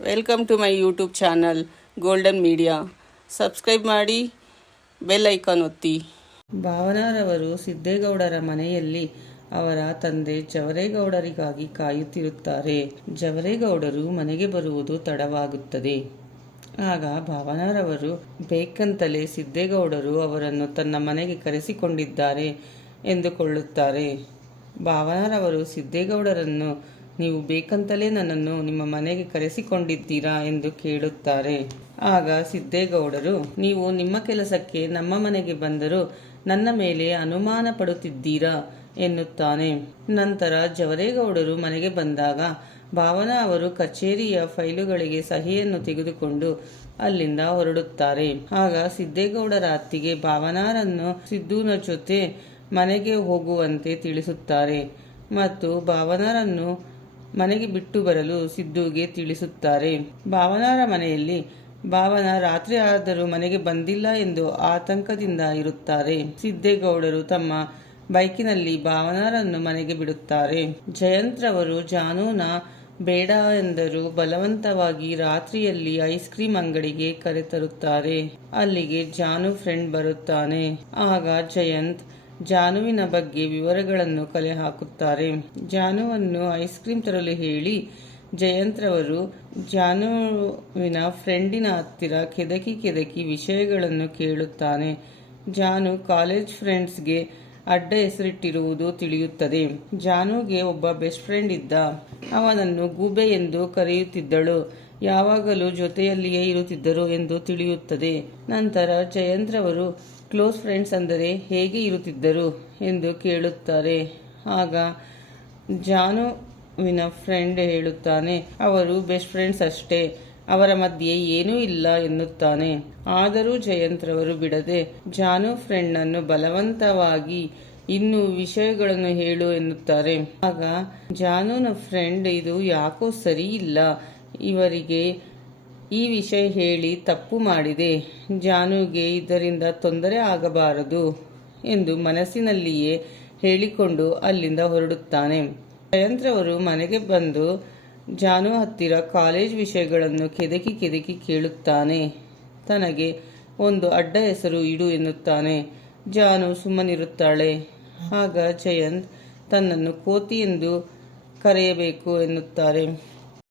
Welcome to my YouTube channel Golden Media. Subscribe ಮಾಡಿ, bell icon ಒತ್ತಿ. ಭಾವನಾರವರು ಸಿದ್ದೇಗೌಡರ ಮನೆಯಲ್ಲಿ ಅವರ ತಂದೆ ಜವರೇಗೌಡರಿಗಾಗಿ ಕಾಯುತ್ತಿರುತ್ತಾರೆ. ಜವರೇಗೌಡರು ಮನೆಗೆ ಬರುವುದು ತಡವಾಗುತ್ತದೆ. ಆಗ ಭಾವನಾರವರು ಬೇಕಂತಲೇ ಸಿದ್ದೇಗೌಡರು ಅವರನ್ನು ತನ್ನ ಮನೆಗೆ ಕರೆಸಿಕೊಂಡಿದ್ದಾರೆ ಎಂದುಕೊಳ್ಳುತ್ತಾರೆ. ಭಾವನಾರವರು ಸಿದ್ದೇಗೌಡರನ್ನು, ನೀವು ಬೇಕಂತಲೇ ನನ್ನನ್ನು ನಿಮ್ಮ ಮನೆಗೆ ಕರೆಸಿಕೊಂಡಿದ್ದೀರಾ ಎಂದು ಕೇಳುತ್ತಾರೆ. ಆಗ ಸಿದ್ದೇಗೌಡರು, ನೀವು ನಿಮ್ಮ ಕೆಲಸಕ್ಕೆ ನಮ್ಮ ಮನೆಗೆ ಬಂದರೂ ನನ್ನ ಮೇಲೆ ಅನುಮಾನ ಪಡುತ್ತಿದ್ದೀರಾ ಎನ್ನುತ್ತಾನೆ. ನಂತರ ಜವರೇಗೌಡರು ಮನೆಗೆ ಬಂದಾಗ ಭಾವನಾ ಅವರು ಕಚೇರಿಯ ಫೈಲುಗಳಿಗೆ ಸಹಿಯನ್ನು ತೆಗೆದುಕೊಂಡು ಅಲ್ಲಿಂದ ಹೊರಡುತ್ತಾರೆ. ಆಗ ಸಿದ್ದೇಗೌಡರ ಅತ್ತಿಗೆ ಭಾವನಾರನ್ನು ಸಿದ್ದುನ ಜೊತೆ ಮನೆಗೆ ಹೋಗುವಂತೆ ತಿಳಿಸುತ್ತಾರೆ ಮತ್ತು ಭಾವನಾರನ್ನು ಮನೆಗೆ ಬಿಟ್ಟು ಬರಲು ಸಿದ್ದುಗೆ ತಿಳಿಸುತ್ತಾರೆ. ಭಾವನಾರ ಮನೆಯಲ್ಲಿ ಭಾವನಾ ರಾತ್ರಿ ಆದರೂ ಮನೆಗೆ ಬಂದಿಲ್ಲ ಎಂದು ಆತಂಕದಿಂದ ಇರುತ್ತಾರೆ. ಸಿದ್ದೇಗೌಡರು ತಮ್ಮ ಬೈಕಿನಲ್ಲಿ ಭಾವನಾರನ್ನು ಮನೆಗೆ ಬಿಡುತ್ತಾರೆ. ಜಯಂತ್ರವರು ಜಾನುನ ಬೇಡ ಎಂದರೂ ಬಲವಂತವಾಗಿ ರಾತ್ರಿಯಲ್ಲಿ ಐಸ್ ಕ್ರೀಮ್ ಅಂಗಡಿಗೆ ಕರೆತರುತ್ತಾರೆ. ಅಲ್ಲಿಗೆ ಜಾನು ಫ್ರೆಂಡ್ ಬರುತ್ತಾನೆ. ಆಗ ಜಯಂತ್ ಜಾನುವಿನ ಬಗ್ಗೆ ವಿವರಗಳನ್ನು ಕಲೆ ಹಾಕುತ್ತಾರೆ. ಜಾನುವನ್ನು ಐಸ್ ಕ್ರೀಮ್ ತರಲು ಹೇಳಿ ಜಯಂತ್ರವರು ಜಾನುವಿನ ಫ್ರೆಂಡಿನ ಹತ್ತಿರ ಕೆದಕಿ ವಿಷಯಗಳನ್ನು ಕೇಳುತ್ತಾನೆ. ಜಾನು ಕಾಲೇಜ್ ಫ್ರೆಂಡ್ಸ್ಗೆ ಅಡ್ಡ ಹೆಸರಿಟ್ಟಿರುವುದು ತಿಳಿಯುತ್ತದೆ. ಜಾನುಗೆ ಒಬ್ಬ ಬೆಸ್ಟ್ ಫ್ರೆಂಡ್ ಇದ್ದ. ಅವನನ್ನು ಗೂಬೆ ಎಂದು ಕರೆಯುತ್ತಿದ್ದಳು. ಯಾವಾಗಲೂ ಜೊತೆಯಲ್ಲಿಯೇ ಇರುತ್ತಿದ್ದರು ಎಂದು ತಿಳಿಯುತ್ತದೆ. ನಂತರ ಜಯಂತ್ರವರು ಕ್ಲೋಸ್ ಫ್ರೆಂಡ್ಸ್ ಅಂದರೆ ಹೇಗೆ ಇರುತ್ತಿದ್ದರು ಎಂದು ಕೇಳುತ್ತಾರೆ. ಆಗ ಜಾನುವಿನ ಫ್ರೆಂಡ್ ಹೇಳುತ್ತಾನೆ, ಅವರು ಬೆಸ್ಟ್ ಫ್ರೆಂಡ್ಸ್ ಅಷ್ಟೇ, ಅವರ ಮಧ್ಯೆ ಏನೂ ಇಲ್ಲ ಎನ್ನುತ್ತಾನೆ. ಆದರೂ ಜಯಂತ್ರವರು ಬಿಡದೆ ಜಾನು ಫ್ರೆಂಡನ್ನು ಬಲವಂತವಾಗಿ ಇನ್ನೂ ವಿಷಯಗಳನ್ನು ಹೇಳು ಎನ್ನುತ್ತಾರೆ. ಆಗ ಜಾನುನ ಫ್ರೆಂಡ್, ಇದು ಯಾಕೋ ಸರಿ ಇಲ್ಲ, ಇವರಿಗೆ ಈ ವಿಷಯ ಹೇಳಿ ತಪ್ಪು ಮಾಡಿದೆ, ಜಾನುಗೆ ಇದರಿಂದ ತೊಂದರೆ ಆಗಬಾರದು ಎಂದು ಮನಸ್ಸಿನಲ್ಲಿಯೇ ಹೇಳಿಕೊಂಡು ಅಲ್ಲಿಂದ ಹೊರಡುತ್ತಾನೆ. ಜಯಂತ್ರವರು ಮನೆಗೆ ಬಂದು ಜಾನು ಹತ್ತಿರ ಕಾಲೇಜ್ ವಿಷಯಗಳನ್ನು ಕೆದಕಿ ಕೇಳುತ್ತಾನೆ. ತನಗೆ ಒಂದು ಅಡ್ಡ ಹೆಸರು ಇಡು ಎನ್ನುತ್ತಾನೆ. ಜಾನು ಸುಮ್ಮನಿರುತ್ತಾಳೆ. ಆಗ ಜಯಂತ್ ತನ್ನನ್ನು ಕೋತಿ ಎಂದು ಕರೆಯಬೇಕು ಎನ್ನುತ್ತಾರೆ.